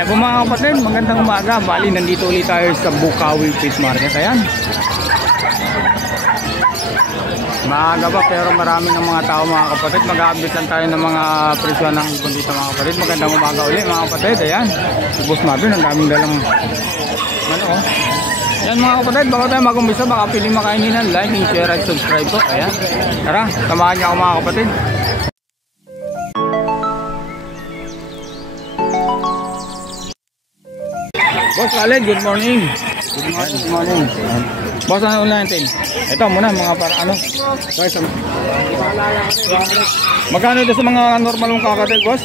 Ayan po mga kapatid, magandang umaga. Bali, nandito ulit tayo sa Bukawi Fish Market. Ayan. Maaga pa pero marami ng mga tao mga kapatid. Mag-update lang tayo ng mga presyo ng ibon dito mga kapatid. Magandang umaga ulit mga kapatid. Ayan. Si Boss Marvin, ang daming dalang ano oh. Ayan mga kapatid, bago tayo mag-umpisa, baka piling makainin ng like, share at subscribe po. Ayan. Tara, samahan niyo ako mga kapatid. Boss Khaled, good morning. Good morning. Boss, ano ulit natin? Ito muna, mga para ano? Magkano ito sa mga normal mong kakatil, boss?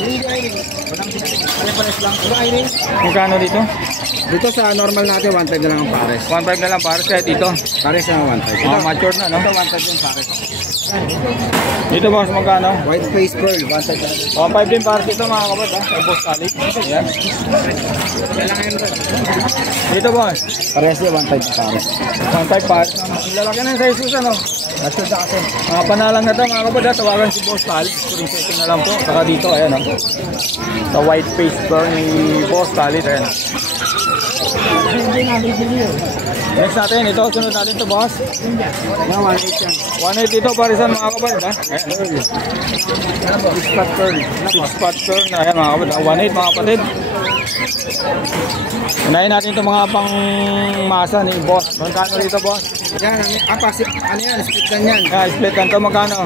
Magkano dito? Dito sa normal natin, 1.5 na lang ang pares. 1.5 na lang pares, kahit ito. Pares na 1.5. Oh, mature na, no? Ito 1.5 yung pares. Dito, boss, magkano? White face pearl, 1.5 na. 1.5 din pares dito, mga kapatid, ha? Kay Boss Khaled. Ayan. Dito, boss? Pares niya, 1.5 na pares. 1.5 pares. Lalaki na sa Jesus, ano? Mature na kasi. Mga panalang na ito, mga kapatid, ha? Tawagan si Boss Khaled. Screen setting na lang po. Saka dito, ayan, ha? Sa white face pearl ni Boss Khaled, ayan. Next natin, ito, sunod natin ito, boss. 1.8 yan. 1.8 ito, parisan mga kapatid, ha? Spot pearl. Spot pearl na, ayan mga kapatid. 1.8 mga kapatid. Unahin natin ito mga pang masa ni boss. Magkano rito, boss? Yan, ano yan, split gun yan. Yeah, split lang ito, magkano?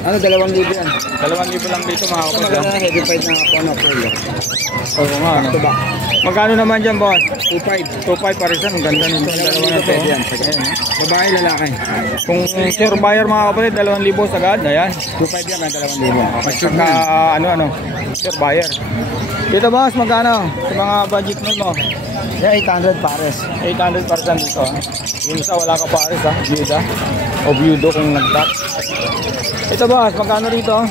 Ano, 2,000 yan. 2,000 lang dito mga kapatid. Maganda na heavy fight na ano, pearl. Oo nga, ano? Ito ba? Magkano naman dyan, boss? 2.5. 2.5 parisan, ang ganda nito. Dalawa na ito. Yan. Babae, lalaki. Kung sure buyer mga kapatid, 2,000 sagad, ayan. 2.5 yan, 2,000. Mature na ano, sure buyer. Dito, boss, magkano? Sa mga budget mo? Yan, 800 pares. 800 parisan dito. Yung isa wala ka pares, ha? Viuda. O viudo kung nag-duck. Ito, boss, magkano rito?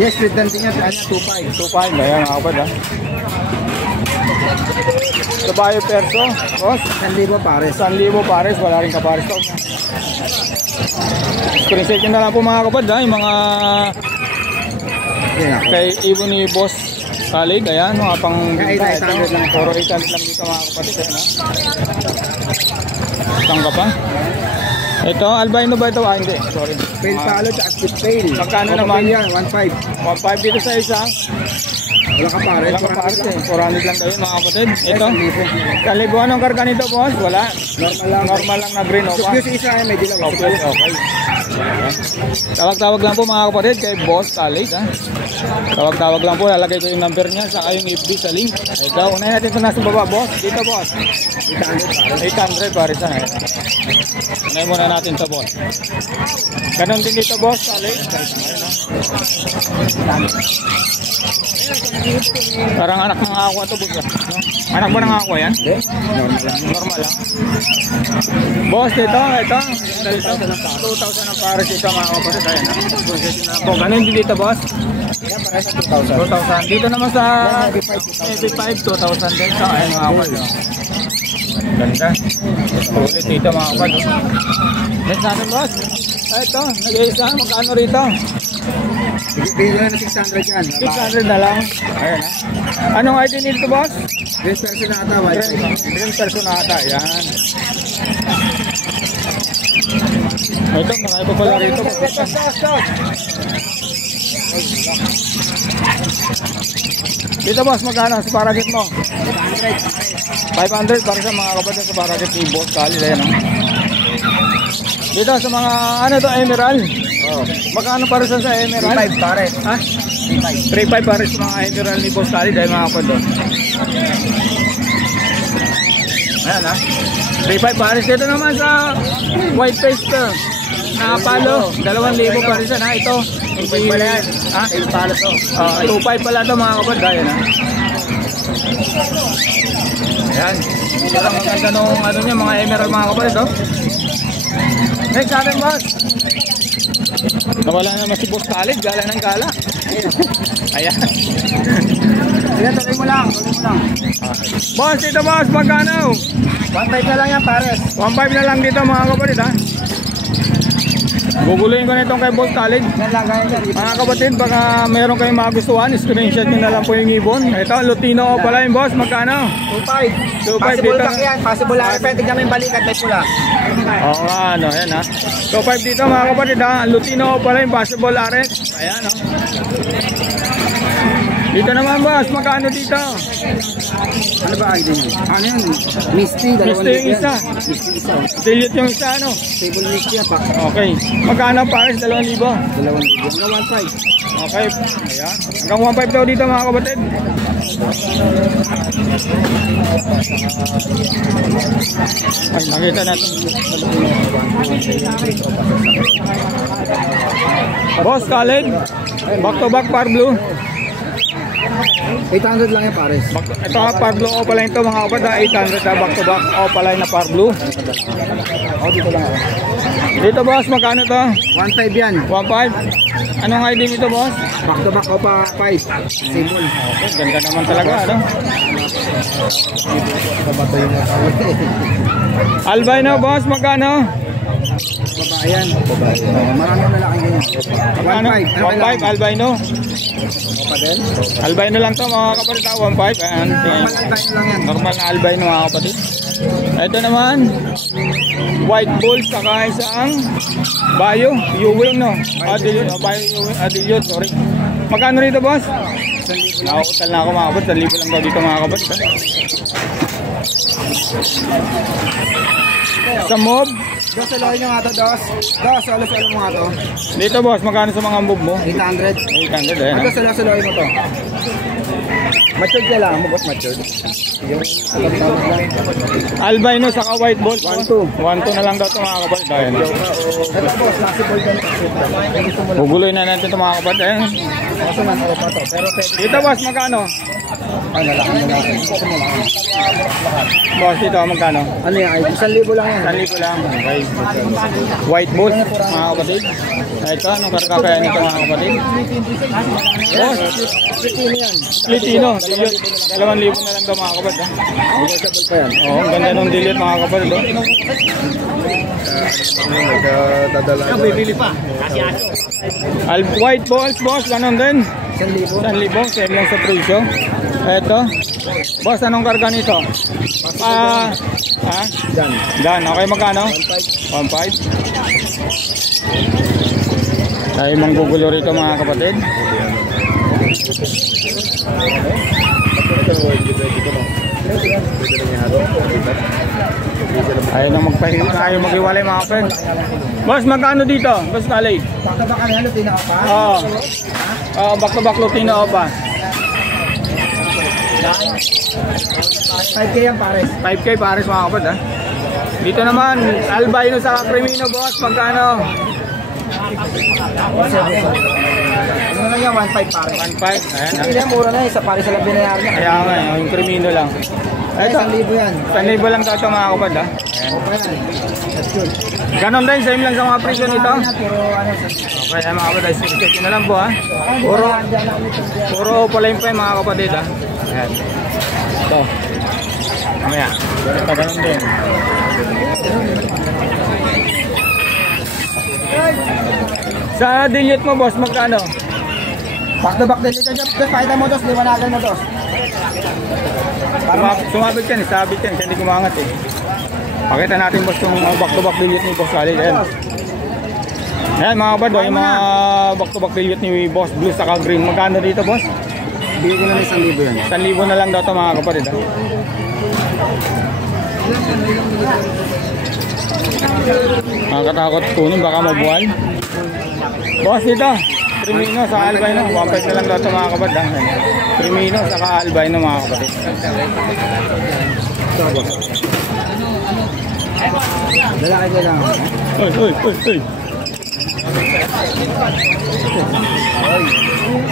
Yes, split gun din yan. 2.5. 2.5, ayan mga kapatid, ha? Sa Bayo Perso, boss, 1,000 pares. 1,000 pares, wala rin kapares to. Screenshot nyo na lang po mga kapatid, ha? Yung mga kay Ibo ni Boss Khaled, ayan, mga pang 800 lang. Puro 800 lang dito mga kapatid, ayan, ha? Tangka pa. Ito, albino ba ito? Ah, hindi, sorry. Pale palo at split tail. Magkano naman yan? 1.5. 1.5 dito sa isa. Wala ka pares. Wala ka pares eh. 400 lang tayo mga kapatid. Ito. Kalibuan ng karga nito, boss? Wala. Normal lang na green opa. Yung isa ay may dilaw. Okay. Tawag-tawag lang po mga kapatid kay Boss Khaled, ha? Tawag-tawag lang po. Lalagay ko yung number niya saka yung FB sa link. Ito, unahin natin ito nasa baba, boss. Dito, boss. 800 parisan. Unahin muna natin ito, boss. Ganon din dito, boss Khaled. Parang anak ng aqua ito, boss. No? Anak ba ng aqua yan? Normal lang. Boss, ito. 2,000 ang pares ito mga kapatid. Ayan, ha? Ganon din dito, boss. Yan, pares na 2,000. 2,000. Dito naman sa 85, 2,000 din. So, ayan mga kapatid. Ganda. Ulit dito mga kapatid. Next natin, boss. Ito, nag-iisa. Magkano rito? Bigyan na 600 yan. 600 na lang. Ayan, ha? Anong ID nito, boss? Green personata, white. Green personata. Ayan. Ito, marami pa pala rito. Dito, boss, magkano sa paraket mo? 500 para sa mga kapatid sa paraket ni Boss Khaled. Ayan, ha? Dito sa mga, ano to, emerald? Oh. Magkano para sa emerald? 3.5 pares. Ha? 3.5 para sa mga emerald ni Boss Khaled. Ayan mga kapatid. Ayan, ha? 3.5 pares. Dito naman sa white face pearl. Nakapalo, 2,000 parisan, ha? Ito. 2.5 pala yan. Ha? Palo to. 2.5 pala ito mga kapatid. Ayan, ha? Ayan. Ito ang maganda nung ano niya, mga emerald mga kapatid, oh. Next natin, boss. Nawala naman si Boss Khaled, gala ng gala. Ayan. Sige, tuloy mo lang. Boss, ito boss, magkano? 1.5 na lang yan, pares. 1.5 na lang dito mga kapatid, ha? Guguluhin ko na itong kay Boss Khalid. Yan lang, ganyan yan. Mga kapatid, baka meron kayong magustuhan, screenshot nyo na lang po yung ibon. Ito, Lutino pala yung boss, magkano? 2.5. 2.5 Possible dito. back yan. Possible RF. Tignan mo yung balikat. May pula. Oo nga, ano, yan ha. 2.5 dito mga kapatid ha. Lutino pala yung possible RX. Ayan o. Dito naman boss, magkano dito? Ano ba ID niya? Ano yan? Misty. Misty yung isa. Misty isa. Dilute yung isa, ano? Stable Misty yan pa. Okay. Magkano pares? 2,000? 2,000. Hanggang 1.5. Okay. Ayan. Hanggang 1.5 daw dito mga kapatid. Ay, nakita natin. Boss Khalid, back to back par blue. 800 lang yan pares. Ito nga par blue opaline to mga kapatid. 800 na back to back opaline na par blue. O, dito lang ako. Dito boss, magkano to? 1.5 yan. 1.5. Anong ID nito boss? Back to back o pa 5. Stable. Okay, ganda naman talaga, ano? Babato yung matawag. Albino boss, magkano? Babae yan. Marami na lang ganyan. Magkano? 1.5 albino. Pa din? Albino lang to mga kapatid, 1.5. Ayan, Malagay lang yan. normal na albino mga kapatid. Ito naman, white bull saka isang bayo, Ewing no? Bayo Ewing, Adilute, sorry. Magkano rito boss? 1,000. Nakautal na ako mga kapatid, 1,000 lang daw dito mga kapatid. Sa mob, Dos, saloy nyo nga to, dos. Dos, salo-salo mo nga to. dito boss, magkano sa mga mob mo? 800. 800 eh. Ito, salo-saloy mo to. Matured ka lang, mabot matured. Yung alam lang. Albino saka white bull. 1.2. 1.2 na lang daw ito mga kapatid. Ayan. Ito boss, nasi ball ka na. Guguloy na natin ito mga kapatid. Ayan. Kaso man, pa to. Pero pwede. Dito boss, magkano? Ay, lalaki na lang. Ito mo lang. Boss, dito magkano? Ano yan? 1,000 lang yan. 1,000 lang. Okay. White bull mga kapatid. Ito, anong karga kaya nito mga kapatid? Boss, Sino yan? Filipino. Dilute. 2,000 na lang daw mga kapatid. Negotiable pa yan. Oo, ang ganda ng dilute mga kapatid. Oh. Nagdadala. Bibili pa. White balls, boss, ganun din. 1,000. 1,000, same lang sa presyo. Ito. Boss, anong karga nito? Ha? Dyan. Dan, okay, magkano? 1.5. Tayo manggugulo rito mga kapatid. Ayaw na ayaw maghiwalay mga kapatid. Boss, magkano dito? Boss Khalid? Baka na yan, lutina ka pa? Oo. Back to back Lutino pa. 5K yan pares. 5K pares mga kapatid ha. Dito naman, albino sa Crimino boss, magkano? Ano lang yan, 1.5 pares. 1.5. Ayan ha. Hindi yan, mura na eh. Sa pares sa lang binayaran niya. Kaya nga, yung Crimino lang. Ay, Ito, 1,000 yan. 1,000 lang ito mga kapatid ha. Okay yan. That's good. Ganon din, same lang sa mga presyo nito. Pero ano, Okay, mga kapatid, check nyo na lang po ha. Puro pala pa yung mga kapatid ha. Ayan. Ito. Mamaya. Ito ganon din. Sa dilute mo boss, magkano? back to back din dito. Just pakita mo dos, liwanagan mo dos. Sumabit yan, sabit yan, hindi kumangat eh. Pakita natin boss yung back to back dilute ni Boss Khalid. Ayan. Ayan mga kapatid, yung mga back to back dilute ni Boss Blue saka green. Magkano dito boss? Bigyan ko na lang 1,000 yan. 1,000 na lang daw ito mga kapatid ha. Nakakatakot kunin, baka mabuwan. Boss dito, Crimino sa albino, 1.5 na lang daw ito mga kapatid ha. Crimino saka albino mga kapatid. Lalaki ka lang. Uy.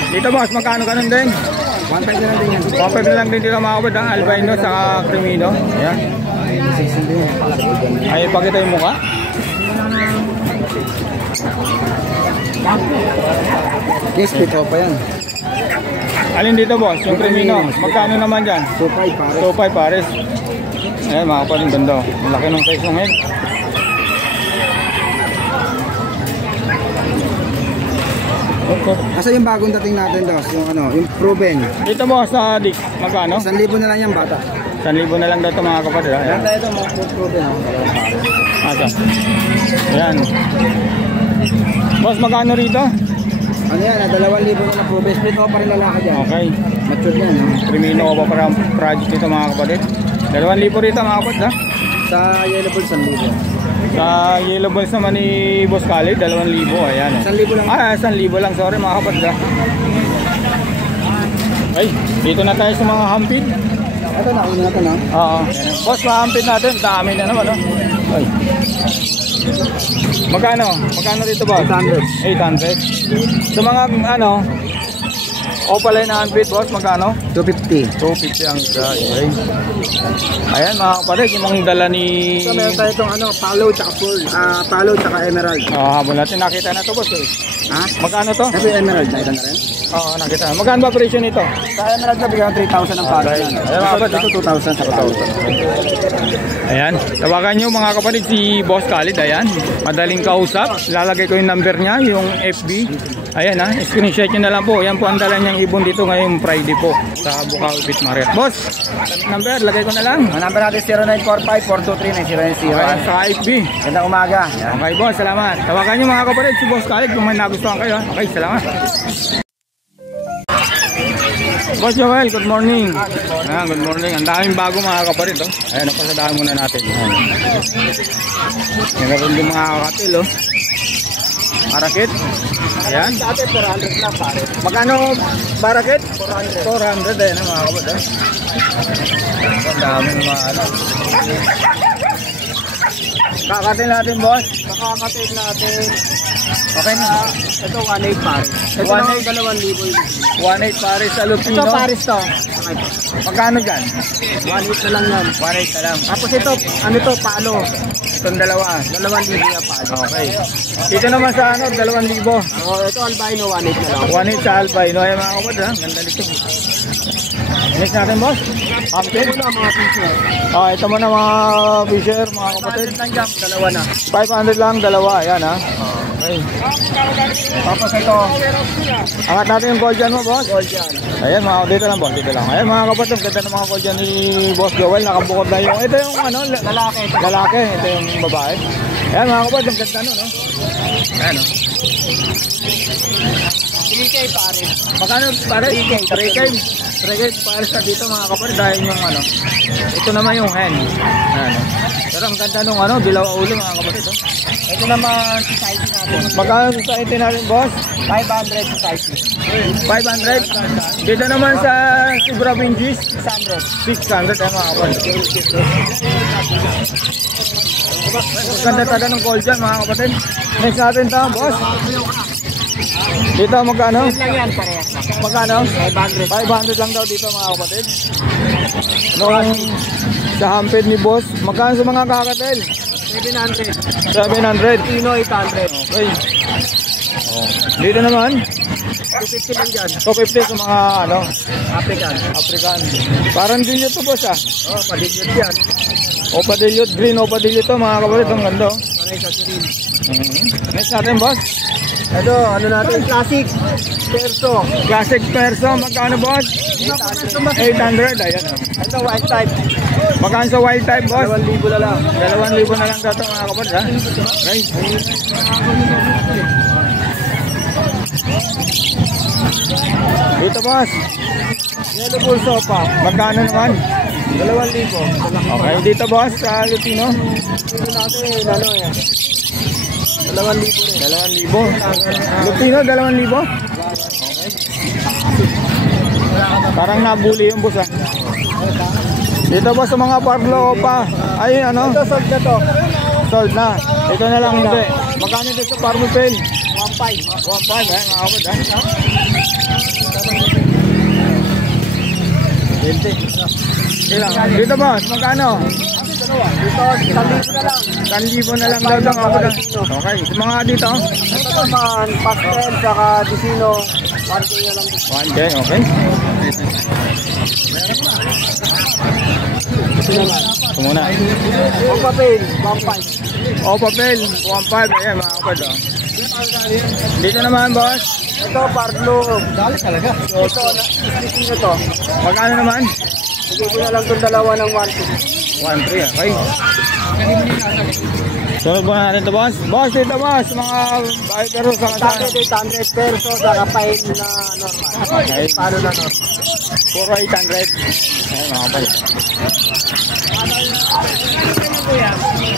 Dito boss, magkano ganun din? 1.5 na lang din yan. 1.5 na lang din dito mga kapatid ha, albino saka Crimino. Ayan. 6 din yan. Ay, pakita yung mukha. Yes, pito pa yan. Alin dito boss? Yung Crimino. Magkano naman dyan? 2.5 pares. 2.5 pares. Ayan mga kapatid, ganda. Ang laki ng size ng head. Asa yung bagong dating natin, boss? Yung ano, yung proven. Dito mo sa dik, magkano? 1,000 na lang yan, bata. 1,000 na lang daw ito mga kapatid. Yan Ayan. tayo ito, mga proven. Asa. Ayan. Boss, magkano rito? Ano yan, 2,000 na proven. Split ko pa rin lalaki dyan. Okay. Mature yan, no? Primino ko pa para project dito mga kapatid. 2,000 rito mga kapatid ha. Sa yellow bull, 1,000. Sa yellow balls naman ni Boss Khalid, 2,000. Ayan. 1,000 lang. 1,000 lang. Sorry mga kapatid ha. Ay, dito na tayo sa mga hampid. Ito na, una natin, no? Oo. Boss, mga hampid natin. Dami na naman, no? Ay. Magkano? Magkano dito ba? 800. 800. Sa mga, ano, opaline na hampid, boss, magkano? 250. 250 ang isa. Okay. Ayan, mga kapatid, yung mga dala ni... So, meron tayo itong ano, palo tsaka full. Palo tsaka emerald. Habol natin, nakita na to, boss. Eh. Ha? Magkano to? Ito yung emerald, nakita na rin? Oo, nakita na. Magkano ba presyo nito? Sa emerald na bigyan 3,000 ang palo. Okay. Ayan, mga kapatid, ito 2,000 sa palo. Ayan, tawagan nyo mga kapatid si Boss Khalid. Ayan, madaling kausap. Lalagay ko yung number niya, yung FB. Ayan ha, screenshot nyo na lang po. Yan po ang dala niyang ibon dito ngayong Friday po sa Bukaw Bitmaret. Boss, number, lagay ko na lang. Ang number natin 0945-423-9090. Ayan, sa FB. Gandang umaga. Yan. Okay boss, salamat. Tawagan nyo mga kapatid si Boss Khalid kung may nagustuhan kayo. Okay, salamat. Boss Joel, good morning. Ayan, good morning. Ang daming bago mga kapatid. Oh. Ayan, napasadahan muna natin. Ayan. Meron din mga katil. Oh. Parakit. Ayan. Dati 400 lang pare. Magkano parakit? 400. 400. Ayan mga kapatid. Ang daming mga ano. Kakatil natin boss. Makakatid natin. Okay na. Ito 1,800 pare. Ito 1,800. naman 2,000. 1.8 pares sa Lupino. Ito Paris to. Magkano dyan? 1,800 na lang yan. 1.8 na lang. Tapos ito, ano to, palo. Itong dalawa. 2,000 na palo. Okay. Dito naman sa ano, 2,000. Oh, ito albino 1,800 na lang. 1.8 sa albino. Ay mga kapatid ha. Ganda nito. Next natin boss. Hampid. Ito na mga pieces. Ito mo na mga fisher, mga kapatid. 500 lang dyan, dalawa na. 500 lang, dalawa. Ayan ha. Okay. Tapos ito, Angat natin yung gold dyan mo boss. gold yan. Ayan mga, dito lang boss, dito lang. Ayan mga kapatid, ganda ng mga gold dyan ni Boss Joel. Nakabukod na yung, ito yung ano, Lalaki. lalaki. Ito yung babae. Ayan mga kapatid, ang ganda no. Ayan o. 3K pare. Magkano pare? 3K. 3K para sa dito mga kapatid dahil yung ano. Ito naman yung hen. Ano. Pero ang ganda nung ano, dilaw ulo mga kapatid. Oh. Ito naman society natin. Magkano sa ito natin boss? 500 society. 500. Dito naman sa Subra Binjis, 600. 600 mga kapatid. Ganda taga ng gold dyan mga kapatid. Next natin ito boss. Dito magkano? Lang yan parehas. Magkano? 500. 500 lang daw dito mga kapatid. Nung sa hampid ni boss, magkano sa mga kakatel? 700. 700. Pino 800. Okay. Oh. Dito naman, 250 lang dyan. 250 sa mga ano, African. African. Parang dilyo to boss ah. Oh, padigyot yan. Opadilyot, green opadilyot to mga kapatid. Ang ganda oh. Paray sa sirin. Next natin boss. Ito, ano natin? Classic. Perso. Classic Perso, magkano boss? 800. Ayan oh. Ito, white type. Magkano sa wild type boss? 2,000 na lang. 2,000 na lang daw ito mga kapatid ha. Okay. Dito boss. Yellow bull sopa. Magkano naman? 2,000. Okay, dito boss sa Lupino. Ito natin, ano yan? 2,000 rin. 2,000. Lupino, 2,000? Okay. Parang nabuli yung boss ah. Dito boss sa mga parlo pa. Ay ano? Ito, sold na to. Sold na. Ito na lang hindi. Magkano dito sa parlo pen? 1,500. 1,500 eh, mga kapatid ah. Dito boss, magkano? Dito, 1,000 na lang. 1,000 na lang daw mga kapatid. Okay, sa mga dito. Ito naman, pastel, saka disino. 1K na lang. 1K, okay. Ito naman. Ito muna. Ang papel, 1,500. O papel, 1,500. Ayan mga kapatid oh. Dito naman boss. Ito, Parlo. Dali talaga. Ito, splitting na to. Magkano naman? Bigay ko na lang itong dalawa ng 1.3, okay. Sunod ba natin ito, boss? Boss, dito, boss. Mga biker sa kasama. 800 pesos sa kapain na normal. Okay. Paano na normal? Puro 800. Ayun, mga kapal.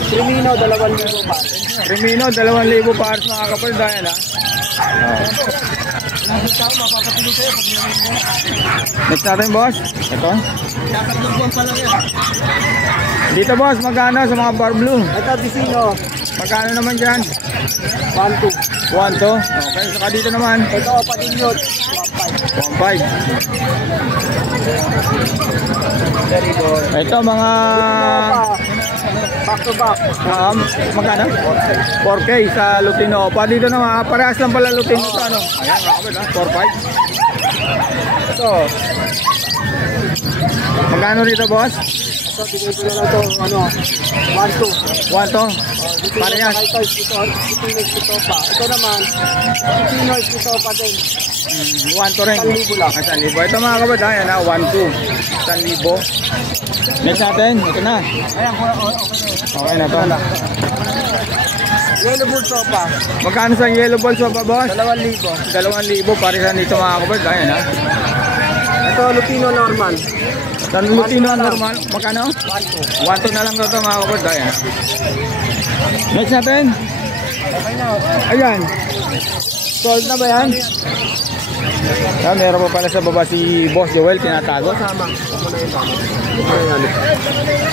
Crimino, 2,000 pa. Rimino, 2,000 pares mga kapal. Dahil ha. Next natin, boss. Ito. Dito, boss, magkano sa mga bar blue? Ito, Vicino. Magkano naman dyan? 1,2. 1 to. Okay, saka dito naman. Ito, Patinyot. 1,500. 1.5. Ito, mga... Back to back. Magkano? 4K sa Lutino. Pa dito naman, parehas lang pala Lutino ito, ano? Ayan, makapit ha, 4.5. Ito. Magkano dito, boss? Ito, bigay ko na lang ito, 1,2. 1 to. Parehas. Ito pa. Ito naman, Pinoy ito pa din. 1 to rin. 1,000 lang. 1,000. Ito mga kapit, ayan ha, 1,2. 1,000. Next natin, ito na. Ayan, Okay na to. Yellow Bull Sopa. Magkano sa yellow balls pa, boss? 2,000. 2,000. Parisan dito mga kapit, ayan ha. Ito, Lupino normal. Sa Lutino normal, magkano? 1,2. 1 na lang ito mga kapit, ayan. Next natin. Okay na. Ayan. Sold na ba yan? Ayan, meron pa pala sa baba si Boss Joel, tinatago. Tama.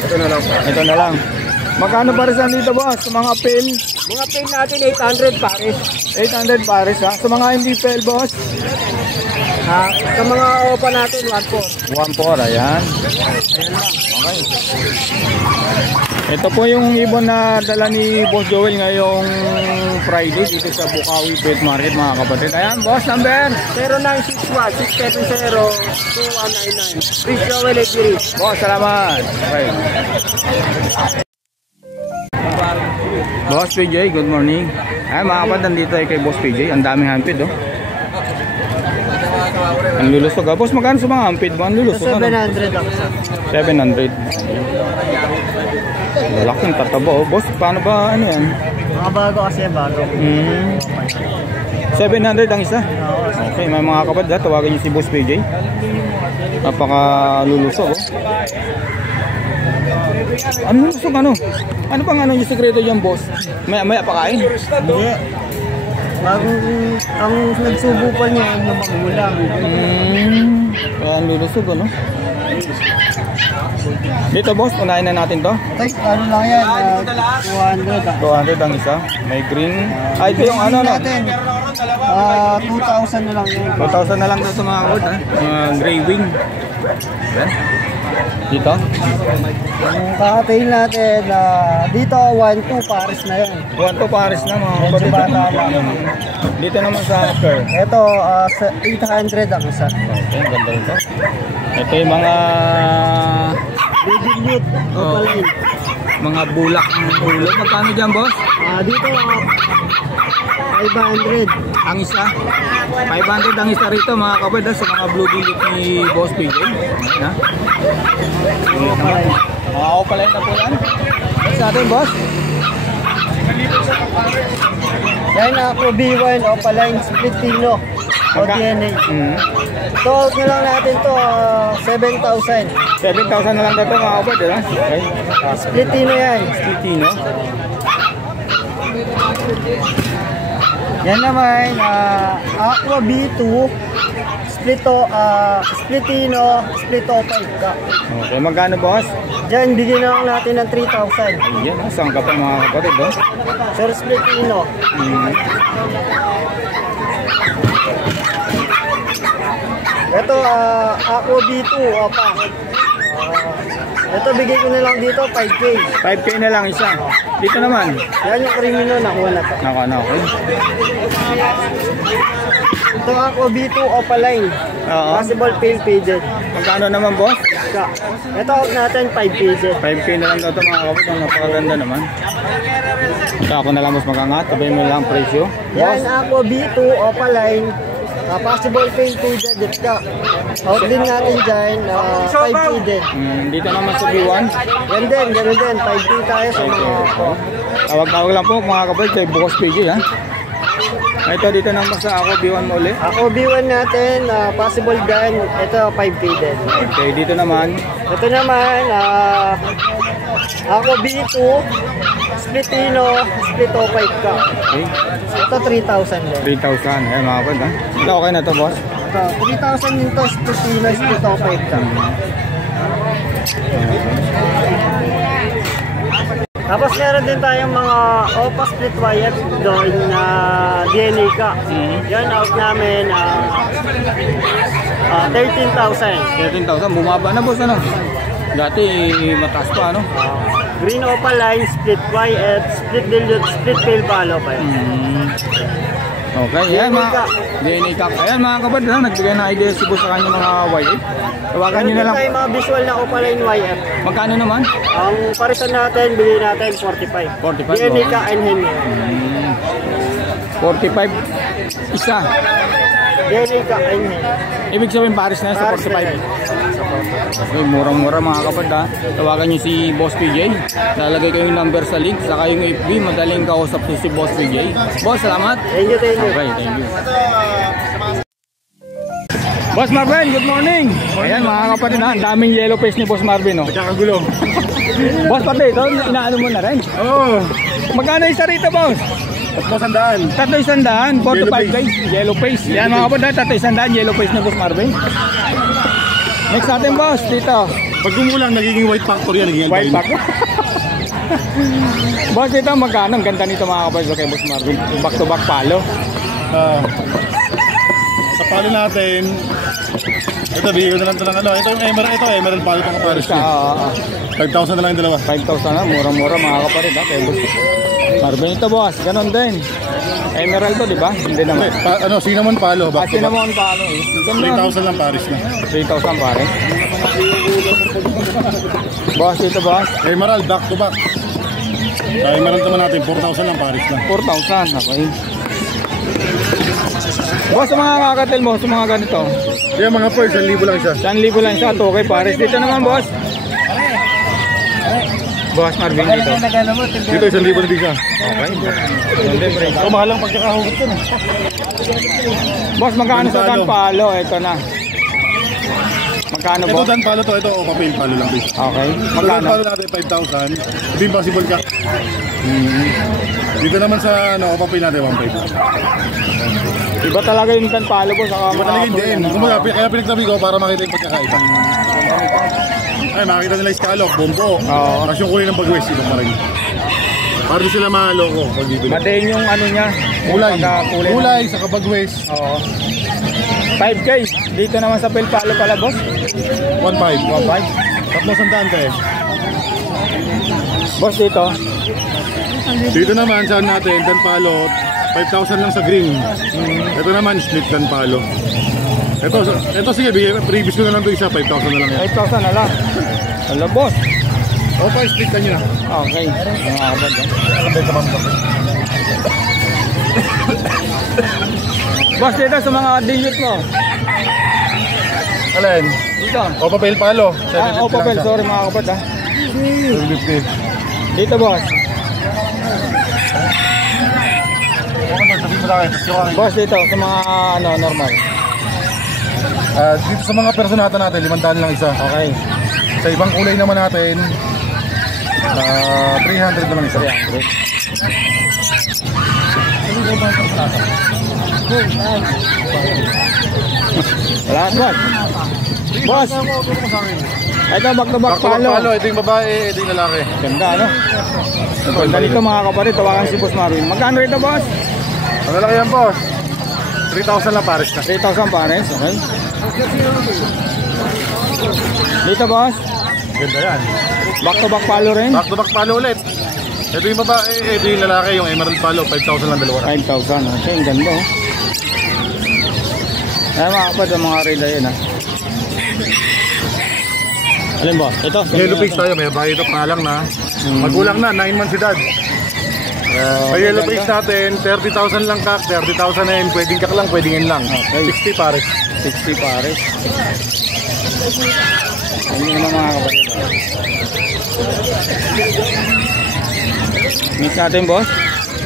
Ito na lang. Ito na lang. Magkano parisan dito, boss? Sa mga pel? Mga pain natin, 800 pares. 800 pares ha. Sa mga hindi pel, boss? Sa mga opa natin, 1,400. 1.4, ayan. Okay. Ito po yung ibon na dala ni Boss Joel ngayong Friday dito sa Bukawi Pet Market, mga kapatid. Ayan, boss, number? 0961-670-2199. Please, Joel Epiris. Boss, salamat. Okay. Boss PJ, good morning. Ay, mga kapatid, nandito ay kay Boss PJ. Ang daming hampid, oh. Ang lulusog, ah. Boss, magkano sa mga hampid mo? Ang lulusog, ano? 700 lang. 700. Lalaking tataba, oh. Boss, paano ba, ano yan? Mga bago kasi, bago. 700 ang isa. Okay, may mga kapatid, ha? Tawagan niyo si Boss PJ. Napaka lulusog, oh. Ano lulusog, ano? Ano bang ano yung sekreto dyan, boss? Maya pakain? Hindi. Ang nagsubo pa niya yung magulang. Kaya ang lulusog, ano? Dito, boss, unahin na natin to. Ay, ano lang yan? 200. 200 ang isa. May green. Ay, ito yung ano, no? 2,000 na lang yan. 2,000 na lang dito mga kapatid, ha? Gray wing. Yan. Dito? Ang kakatayin natin, dito 1,200 pares na yan. 1 to Paris na mga Medyo kapatid. bata lang. Dito naman sa Hacker. Ito, 800 ang isa. Okay, ang ganda ito. Ito yung mga Baby Mute, Oh. opaline. mga bulak ng ulo. Magkano dyan, boss? Dito, 500. Ang isa. 500 ang isa rito mga kapatid, ha? Sa mga blue billet ni Boss PJ. Ayan, ha? Mga opaline na po yan. Sa atin, boss? Yan ako, B1, opaline, split tino, o DNA. So, out na lang natin to, 7,000. 7,000 na lang dito mga kapatid, ha? Okay. Split tino yan. Splitino. Yan naman, Aqua B2, Splitino, split O5 ka. Okay, magkano, boss? Diyan, bigyan na lang natin ng 3,000. Ayan, ha? Saan ka pa mga kapatid, ha? Sir, Splitino. Ito, Aqua B2, opa. Ito, bigay ko na lang dito, 5K. 5K na lang isa. Dito naman. Yan yung Crimino, nakuha na to. Okay. Ito, Aqua B2, opaline. Oo. Possible fail faded. Magkano naman, boss? Ito, out natin, 5K din. 5K na lang daw ito mga kapatid. Ang napakaganda naman. Ito ako na lang mas magangat. Sabay mo lang presyo. Yan, Aqua B2, opaline. possible pain faded ka. Out din natin dyan, 5K din. Dito naman sa B1. Yan din, gano'n din, 5K tayo sa mga Tawag-tawag lang po mga kapatid kay Bukos PG ha. Ito dito naman sa ako B1 mo ulit. Ako B1 natin, possible dyan, ito 5K din. Okay, dito naman. Ito naman, ako B2, Splitino, split 5 ka. Okay. Ito 3,000 din. 3,000. Ayan mga kapatid ha. Ito okay na to boss. Ito, 3,000 din to, Splitino, split 5 ka. Tapos meron din tayong mga OPA split wire doon na DNA ka. Yan out namin 13,000. 13,000. Bumaba na boss ano. Dati mataas pa ano. Green OPA line, split wire, split dilute, split fail palo pa yun. Okay, ayan mga DNA Cup. Ayan mga kapatid ha, nagbigay ng idea si boss sa kanyang mga wire. Tawagan nyo na lang. Meron din tayong mga visual na OPA line wire. Magkano naman? Ang parisan natin, bili natin 45. 45. DNA ka and Henry. 45 isa. DNA ka and Henry. Ibig sabihin Paris na sa 45. Okay, murang-mura mga kapatid ha. Tawagan nyo si Boss PJ. Lalagay ko yung number sa link. Saka yung FB. Madaling kausap si Boss PJ. Boss, salamat. Thank you, thank you. Okay, thank you. Boss Marvin, good morning. Ayan mga kapatid ha. Ang daming yellow face ni Boss Marvin. Oh. Kakagulo. Boss pati, ito inaano mo na rin. Oo. Magkano isa rito boss? 300. 300, 45 guys, yellow face. Yan mga kapatid, 300, yellow face ni Boss Marvin. Next natin boss, dito. Pag gumulang, nagiging white factor yan. Nagiging White pack. Boss, ito magkano? Ang ganda nito mga kapatid kay Boss Marvin. Back to back palo. Sa palo natin, ito, bigay ko na lang ito ng ano. Ito yung emerald palo pang Paris. 5,000 na lang yung dalawa. 5,000 na, mura-mura mga kapatid ha, kay Boss Marvin. Ito boss, ganon din. Emerald to, di ba? Hindi naman. Cinnamon palo. Cinnamon palo eh. Ganda. 3,000 lang Paris na. 3,000 pare. Boss, ito boss. Emerald, back to back. Sa emerald naman natin, 4,000 lang Paris na. 4,000, okay. Boss, sa mga kakatel mo, sa mga ganito. Yung mga pearls, 1,000 lang siya. 1,000 lang siya, okay pares. Dito naman boss. Boss Marvin dito. Dito, 1,000 na din siya. Okay. Ganda pre. So, mahal lang pagkakahugot ko na. Boss, magkano sa dan palo? Ito na. Magkano Ito, boss? dan palo to. Ito, papel palo lang. Okay. Dan Magkano? palo natin, 5,000. Ito yung possible ka. Dito naman sa papel natin, 1,500. Iba talaga yung dan palo boss. Iba talaga yun din. Kumbaga, kaya pinagsabi ko para makita yung pagkakaiba. Ay, makikita nila yung scallop, bombo. Oo. Tapos yung kulay ng bagwes, iba pa rin. Para di sila maloko pag dito. Madain yung ano niya. Kulay. Kulay. Kulay, sa kabagwes. Oo. 5K. Dito naman sa Pilpalo pala boss. 1,500. 1,500. Tapos sandaan ka eh. Boss dito. Dito naman, saan natin, dan palo, 5,000 lang sa green. Ito naman, split dan palo. Ito sige, previous ko na lang ito isa, 5,000 na lang yan. 5,000 na lang. Hello boss. O pa, split ka nyo na. Okay. Mga kapad. Boss dito sa mga dilute mo. Alin? Dito. O papel palo. O papel, sorry mga kapad ha. 750. Dito boss. Sabihin mo lang Boss dito sa mga ano normal. Dito sa mga personata natin, 500 lang isa. Okay. Sa ibang kulay naman natin, 300 naman isa. 300. Wala boss. Boss. Ito back to back palo. Ito yung babae, ito yung lalaki. Ganda ano? Ganda dito mga kapatid. Tawagan si Boss Marvin. Magkano rito boss? Ang lalaki yan boss. 3,000 lang pares na. 3,000 pares. Okay. Dito boss. Ganda yan. Back to back palo rin. Back to back palo ulit. Ito yung babae, ito yung lalaki, yung emerald palo, 5,000 lang dalawa. 5,000. Okay, ang ganda oh. Ayan mga kapatid, ang mga rida yun ha. Alin boss? Ito. Yellow face tayo, may babae ito, pangalang na. Magulang na, 9 months edad. Sa yellow face natin, 30,000 lang kak, 30,000 na yun. Pwedeng kak lang, pwedeng yun lang. Okay. 60 pares. 60 pares. Ayun naman mga kapatid. Mix natin boss.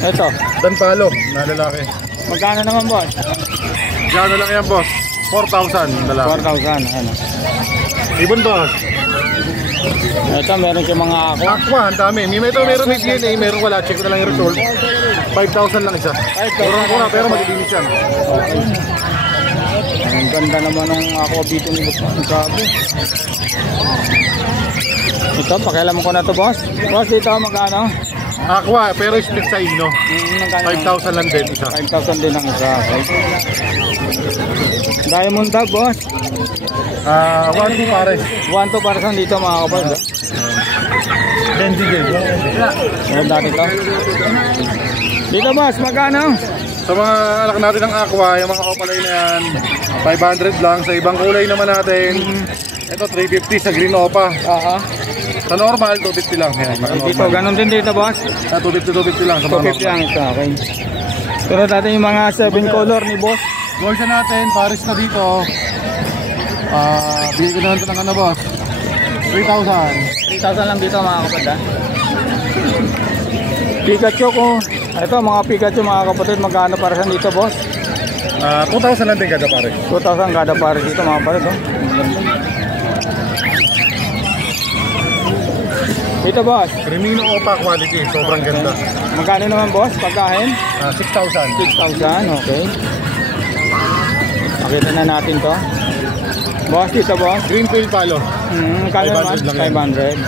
Ito. Dan palo, na lalaki. Magkano naman boss? Gano lang yan boss? 4,000 lalaki. 4,000. Ano? Ibon boss. Ito meron siya mga ako. Aqua, ang dami. Meron may DNA, meron wala. Check ko na lang yung result. 5,000 lang isa. 5,000 Kurang ko na, pero magdidinis yan. Okay. Ang ganda naman ng ako dito ni boss. Ang sabi. Ito, pakialam ko na to boss. Boss, dito magkano? Aqua, pero split sa inyo. Magkano? 5,000 lang din isa. 5,000 din ang isa. Okay. Diamond dog boss. 1-2 pares. 1 to para saan dito mga kapatid. Benji din. Meron dati to. Dito boss, magkano? Sa mga anak natin ng Aqua, yung mga opalay na yan, 500 lang. Sa ibang kulay naman natin, ito 350 sa green opa. Oo. Sa normal, 250 lang. Yan, Dito, ganun din dito boss. 250 lang sa mga 250 lang ito, okay. Pero natin yung mga 7 color ni boss. Gorsa natin, pares na dito. Bigyan ko naman ito ng ano boss? 3,000. 3,000 lang dito mga kapatid. Pikachu ko. Ito mga Pikachu mga kapatid, magkano para saan dito boss? 2,000 lang din kada pares. 2,000 kada pares dito mga kapatid. Oh. Dito boss, Cremino Opa quality, sobrang ganda. magkano naman boss? Pagkain? 6,000. 6,000, okay. Pakita na natin to. Boss, dito boss. Greenfield palo. Magkano 500 naman? lang 500.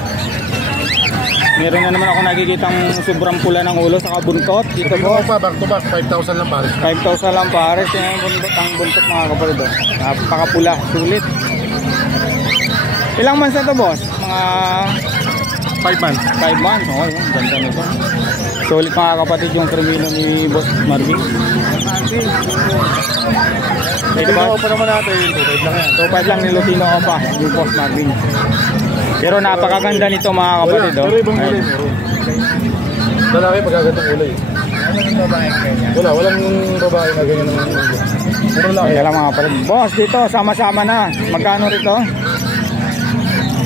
Meron na naman ako nakikitang sobrang pula ng ulo sa buntot. Dito Cremino boss, Opa back to back, 5,000 lang pares. 5,000 lang pares. Yan ang buntot mga kapatid. Oh. Napakapula, sulit. Ilang months na to boss? Mga 5 months. 5 months. Oh, yun, ganda nito. Sulit mga kapatid yung Cremino ni Boss Marvin. Dito Cremino boss, Opa naman natin, 2,500 lang yan. 2.5 lang ni Lutino Opa, ni Boss Marvin. Pero napakaganda nito mga kapatid. Wala, Oh. pero ibang kulay Ayun. meron. Lalaki pagkagandang kulay. Walang babae na ganyan ng ulo. Puro lalaki. Kaya lang mga kapatid. Boss, dito sama-sama na. Magkano rito?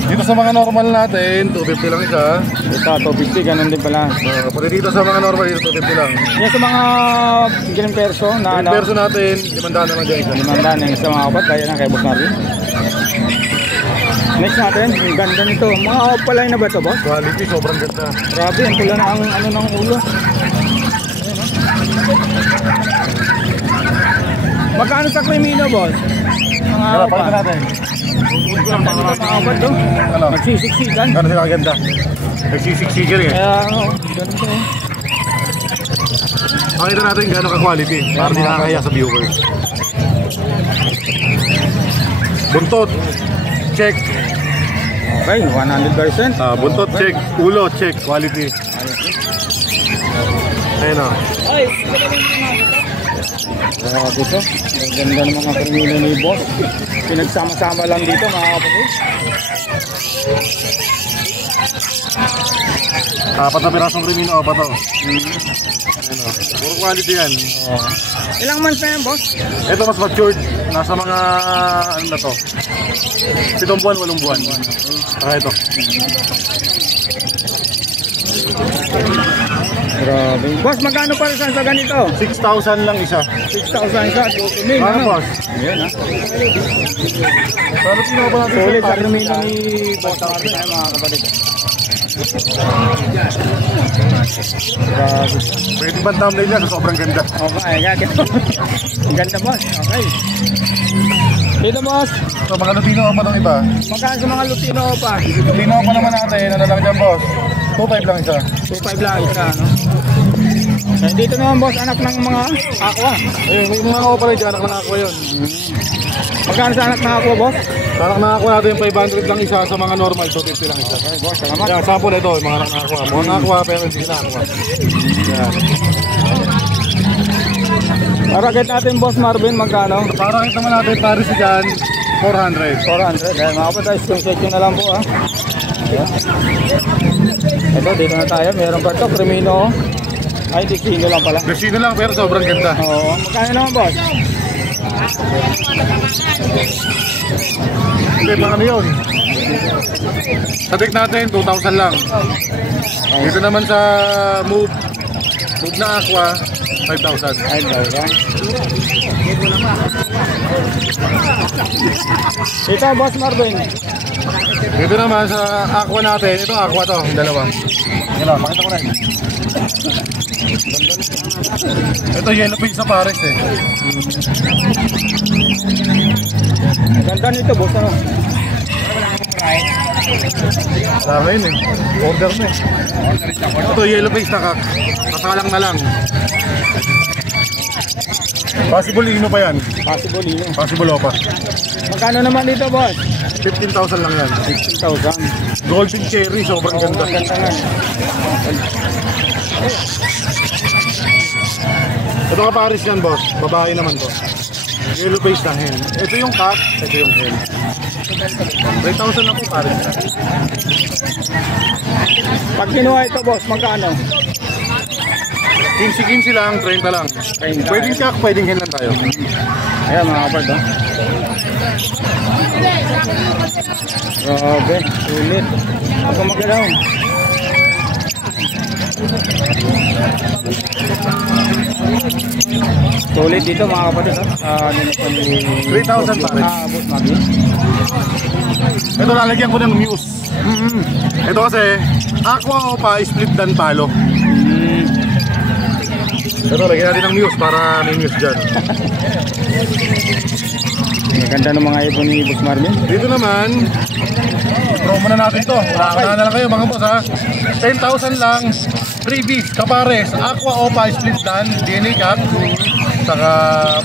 Dito sa mga normal natin, 250 lang isa. Ito, 250, ganun din pala. Pati dito sa mga normal, dito 250 lang. Yan sa mga green perso na Yung perso natin, 500 na lang dyan isa. 500 yung sa mga kapatid. Kaya na kay Boss Marvin. Next natin, yung ganda nito. Mga opalay na ba ito, boss? Quality, sobrang ganda. Grabe, ang pula na ang ano ng ulo. Magkano sa Cremino, boss? Mga Kaya, opa. pakita natin. Mga opa to. Ano? Nagsisiksikan. Gano'n sila kaganda. Nagsisiksikan eh. Kaya ano, ganun to. Pakita natin gano'n ka-quality. Para di nakakaya sa viewers. Buntot. Check. Okay, 100%. Buntot check. Ulo check. Quality. Ayun o. Grabe to. Ang ganda ng mga Cremino ni boss. Pinagsama-sama lang dito mga kapatid. Apat na pirasong Cremino o pa to. Ayun o. Puro quality yan. Ilang months na yan, boss? Ito mas matured. Nasa mga ano na to. 7 buwan, 8 buwan. Ito. Grabe. Boss, magkano para sa ganito? 6,000 lang isa. 6,000 sa 2,000. Ano boss? Ayan ha. Sana sino ba natin Solid sa sa Cremino ni Boss Marvin ha, mga kapatid. Grabe. Pwede ba thumbnail niya sa sobrang ganda? Okay, ganda. Ang ganda, boss. Okay. Dito, boss. So mga Lutino pa itong iba. Magkano sa mga Lutino pa? Lutino pa naman natin. Ano lang dyan boss? 2,500 lang isa. 2,500 lang isa, no? Eh, dito naman, boss, anak ng mga aqua. Ayun, yung mga ako pala dyan, anak ng ako yun. Magkano sa anak ng aqua, boss? Anak ng ako natin 500 lang isa sa mga normal, 250 lang isa. Okay, boss, salamat. Yan, sample ito, yung mga anak ng ako. Mga ako pero hindi sila ako. Yan. Para kahit natin, boss Marvin, magkano? Para kita naman natin, Paris dyan, 400. 400. Dahil mga kapatid, screenshot nyo na lang po, ha? Ayan. Ito, dito na tayo. Meron pa ito, Cremino. Ay, Destino lang pala. Destino lang pero sobrang ganda. Oo. Magkano naman, boss? Hindi, baka ano yun? Sadik natin, 2,000 lang. Dito naman sa Move na Aqua, 5,000. 5,000. Ito, boss Marvin. Dito naman sa Aqua natin, ito Aqua to, yung dalawa. Yan lang, pakita ko rin. Ito yellow face sa pares eh. Ganda nito, boss, ano? Sa akin eh, order na eh. Ito yellow face na kak, kasalang na lang. Possible ino pa yan. Possible yun. Possible opa. Magkano naman dito, boss? 15,000 lang yan. 15,000. Golden cherry, sobrang ganda. Ganda nga. Ito ka pares yan, boss. Babae naman to. Yellow face na hen. Ito yung kak, ito yung hen. 3,000 na po pares. Pag kinuha ito, boss, magkano? 15 lang, 30 lang. 30. Pwedeng kak, pwedeng hen lang tayo. Ayan, mga kapag, oh. Grabe, sulit. Ako magalaw. Sulit dito, mga kapatid, oh. 3,000 pares. Boss Magi. Ito lalagyan ko ng muse. Ito kasi, aqua o pa, split dan palo. Ito, lagyan natin ng muse para may muse dyan. Maganda ng mga ipon ni Boss Marvin. Dito naman, promo na natin to. Wala na lang kayo mga boss ha. 10,000 lang, freebies, kapares, aqua opa, split dan, DNA cut, saka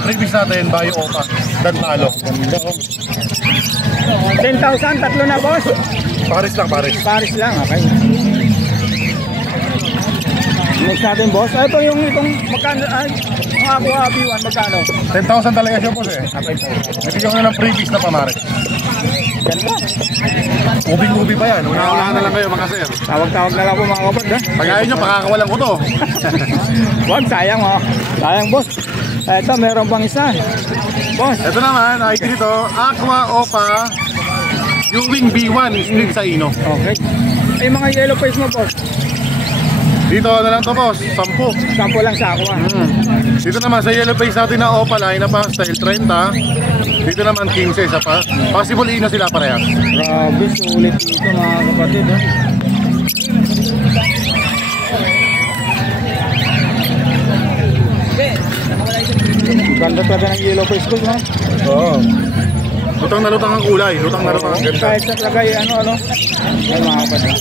freebies natin, bio opa, dan palo. 10,000, tatlo na, boss. Pares lang, pares. Paris lang, okay. Next natin, boss. Ito yung itong magkano, ay, mga Aqua B1, magkano? 10,000 talaga siya boss eh. Okay, Nabigyan ko na ng freebies na pamares. ganda. Ubi-ubi pa yan. Una-una na lang kayo mga sir. Tawag-tawag na lang po mga kapag, ha? Pag ayaw nyo, pakakawalan ko to. Wag, sayang, oh. Sayang, boss. Ito, meron pang isa. Boss, Ito naman, ay dito, aqua opa, Ewing B1, split sa ino. okay. Ay, mga yellow face mo, boss. Dito na lang to boss, 10. Sampo lang sa Aqua. Dito naman sa yellow face natin na opaline na pastel 30. Dito naman 15 sa pa. Possible ino sila parehas. Grabe, sulit dito, mga kapatid, oh. Ganda talaga ng yellow face ko, ha? Oo. Lutang na lutang ang kulay, lutang na lutang ang ganda. Kahit sa lagay, ano. Ay, mga kapatid.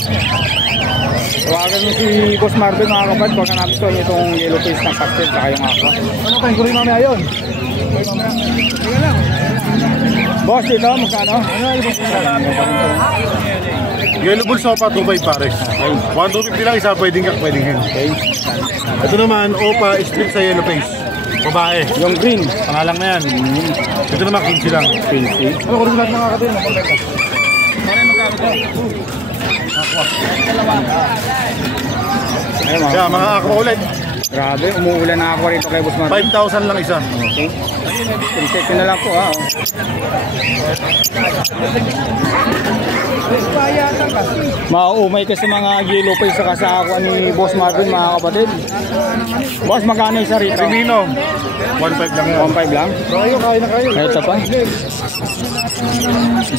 Tawagan mo si Boss Marvin, mga kapatid, pag hanapin ko itong yellow face ng pastel saka yung Aqua. Ano pa, kunin mamaya yun. Boss, dito, magkano? Yellow bull sopa, 2.5 pares. 1,250 lang isa, pwedeng kak, pwedeng hen. Okay. Ito naman, opa, split sa yellow face. Babae. Yung green. Pangalang na yan. Ito naman, 15 lang. 20. Ano, kunin lahat mga kapatid, makompleto. Ayun, mga Kaya mga aqua ulit, grabe, umuulan na ako rito kay Boss Marvin. 5,000 lang isa. Okay. Reset ko na lang po, ha. Oh. Mauumay kasi mga yellow face saka sa Aqua ni Boss Marvin, mga kapatid. Boss, magkano isa rito? Primino, 1.5 lang yan. 1.5 lang. Kayo na kayo. Ito pa.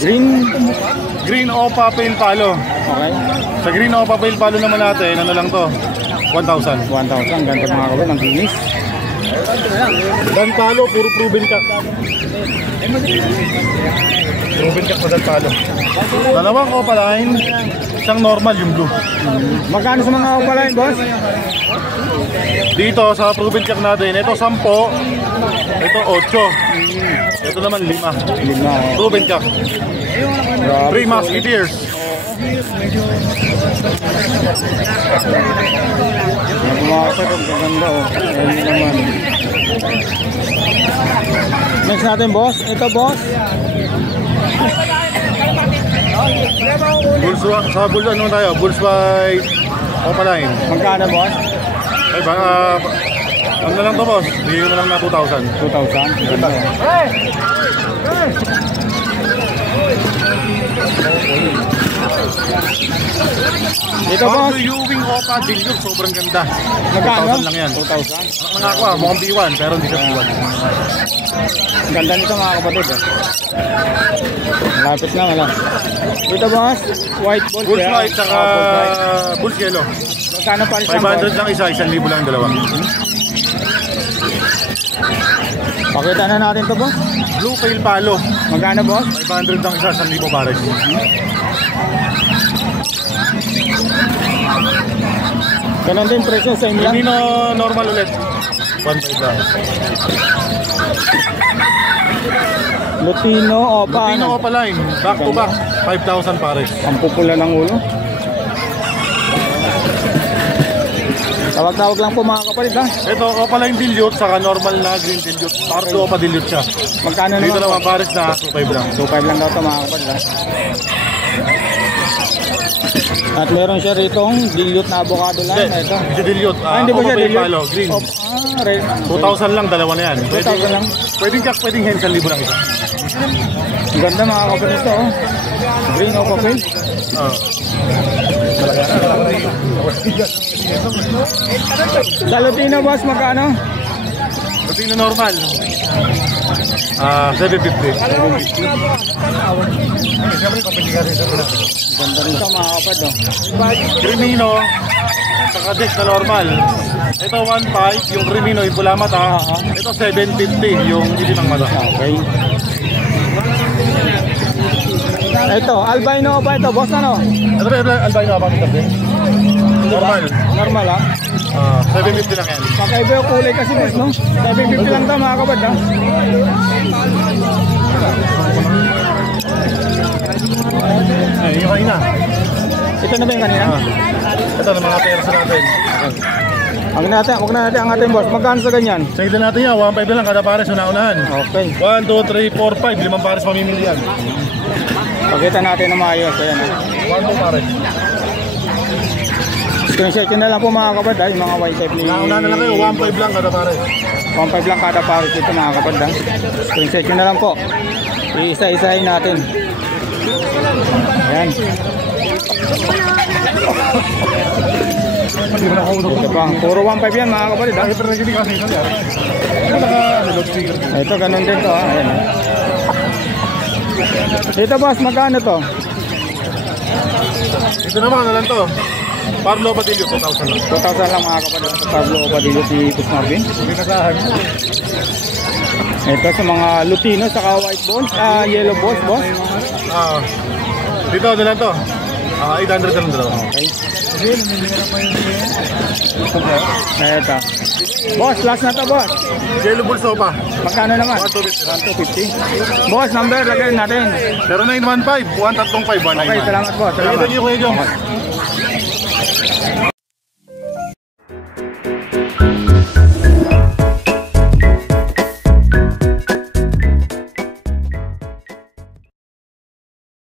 Green. Green Opa Pale Palo. Okay. Sa Green Opa Pale Palo naman natin, ano lang to? 1,000. 1,000. Ganda mga kapatid, ang kinis. Dan Palo, puro proven ka. Proven ka pa Dan Palo. Dalawang Opa line, isang normal yung blue. Magkano sa mga opaline, boss? Dito sa proven ka natin, ito 10, ito 8. Ito naman 5. Lima. Proven ka. Grabe. 3 musketeers. Mga kapatid, ang ganda, oh. Ayun naman. Next natin, boss. Ito, boss. Bulls, sa Bulls ano tayo? Bulls white Opa line. Magkano, boss? Ay, baka, ano na lang to boss? Bigyan mo lang na 2,000. 2,000. Ganda. Ito boss, Bago Ewing Opa Dilute, sobrang ganda. magkano? 2,000 lang yan. 2,000. Mga ako mukhang B1 pero hindi siya B1. Ganda nito mga kapatid. Malapit na, wala. Dito boss, white bull. Bulls white saka Bulls yellow. Magkano pa isang 500 lang isa, 1,000 lang dalawa. Pakita na natin to boss. Blue Pale Palo, Magkano boss? 500 lang isa, 1,000 pares. Ganon din presyo, same lang. Lumino normal ulit. 1,500 lang. Lutino Opa. Lutino Opa line, back to back, 5,000 pares. Ang pupula ng ulo. Tawag-tawag lang po mga kapatid ha. Ito, Opa line dilute, saka normal na green dilute. Pardo Opa dilute siya. Magkano Dito naman naman pares na 2,500 lang. 2.5 lang daw ito mga kapatid ha. At meron siya ritong dilute na avocado lang. Ito. Hindi siya dilute. Hindi ba siya dilute? Palo, green. Red. 2,000 lang, dalawa na yan. 2,000 lang. Pwedeng kak, pwedeng hen, 1,000 lang isa. Ang ganda mga kapatid ito oh. Green Opa Pale. Sa Lutino boss, magkano? Lutino normal. 750. Ganda rin ito mga kapatid oh. Crimino, saka deck na normal. Ito 1.5, yung Crimino, yung pula mata. Ito 750, yung hindi ng mata. Okay. Ito, albino ba ito, boss ano? Ito ba, albino ba? Normal. Normal ha? 750 lang yan. Kakaiba yung kulay kasi boss no? 750 lang ito mga kapad ha? Ay, yung kanina. Ito na ba yung kanina? Ito na mga pera sa natin. Huwag na natin ang ating boss. Magkano sa ganyan? Sa ito natin yan, 1.5 na lang kada pares, una-unahan. Okay. 1, 2, 3, 4, 5, 5 pares mamimili yan. Pakita natin na maayos. Ayan. 1, 2 pares. Screenshot nyo na lang po mga kapad ha? Yung mga white type ni... Una-unahan na lang kayo, 1.5 lang kada pares. 1.5 lang kada pares dito mga kapad ha? Screenshot nyo na lang po. Iisa-isahin natin. Ayan. Ito pa. Puro 1.5 yan mga kapatid ha? Ito ganun din to ha? Ayan. Dito boss, magkano to? Ito naman, ano lang to? Pablo Padillo, 2,000 lang. 2,000 lang mga kapatid sa Pablo Padillo si Boss Marvin. Ito sa mga Lutino saka white balls, yellow balls boss. Dito, ano lang to? 800 lang dito. Okay. Ito. Boss, last na to boss. Yellow Bulls Opa. Magkano naman? 1,250. 1,250. Boss, number lagay natin. 0915 135 199. Okay, salamat boss. Salamat. Thank you, Kuya Jong.